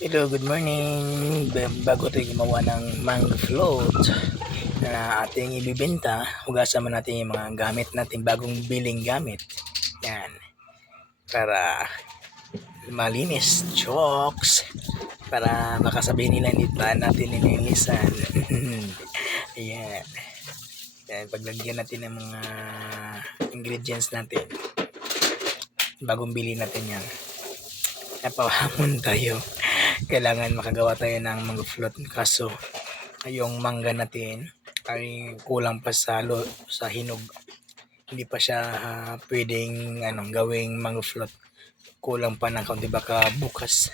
Hello, good morning. Bago tayo gumawa ng mango float na ating ibibenta, hugasan mo natin yung mga gamit natin, bagong biling gamit. Yan. Para malinis. Chokes. Para makasabihin nila hindi pa natin nilinisan. Ayan. Yan. Paglagyan natin ng mga ingredients natin. Bagong bili natin yan. Napahamon tayo. Kailangan makagawa tayo ng mango float, kaso yung mangga natin ay kulang pa sa hinog, hindi pa siya pwedeng gawing mango float, kulang pa ng kaunti, baka bukas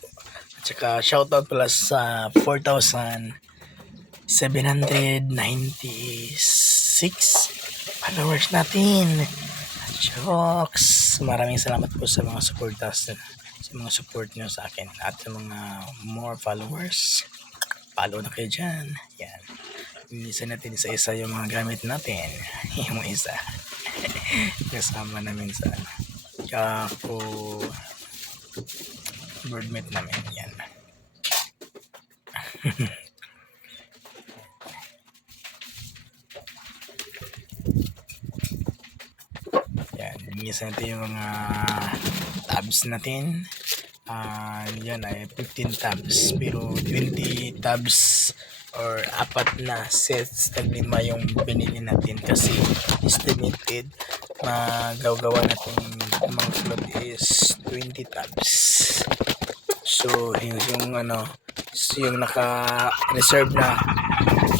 po. At saka shoutout pala sa 4,796 followers natin. Jokes, maraming salamat po sa mga supporters, sa mga support nyo sa akin, at sa mga more followers. Follow na kayo dyan. Yan. Ilisa natin isa-isa yung mga gamit natin. Yung isa. Kasama namin sa Chaco birdmeat namin. Yan. Yan. Ilisa natin yung mga tabs natin. Yan ay 15 tabs, pero 20 tabs or apat na sets tag 5 yung binili natin, kasi estimated magagawa natin mga float is 20 tabs. So yung yung naka-reserve na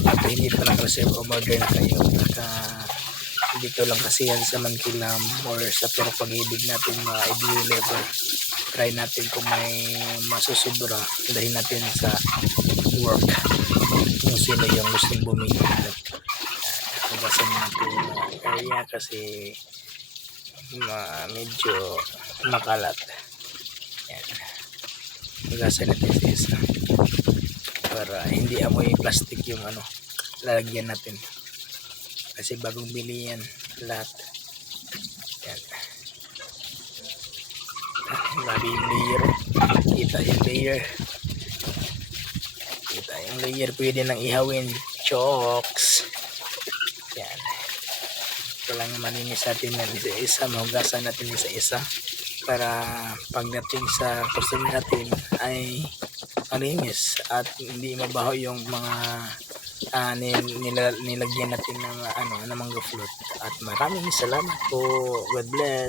at hindi pa naka-reserve, umorder na kayo. Dito lang kasi yan sa Mankilam or sa Pero Pag-ibig natin i-deliver. Try natin kung may masusubra, dahil natin sa work kung sino yung gustong bumili. Hugasan natin yung area kasi medyo makalat. Yan. Hugasan natin sa isa para hindi amoy plastic yung lalagyan natin, kasi bagong bili yan lahat. Yan. Labi yung layer. Kita yung layer. Kita yung layer. Pwede nang ihawin. Chokes. Yan. Kailangan malinis natin yan isa-isa. Mahugasan natin isa-isa para pagdating sa customer natin ay malinis at hindi mabaho yung mga nilagyan natin ng mango float. At maraming salamat po. God bless.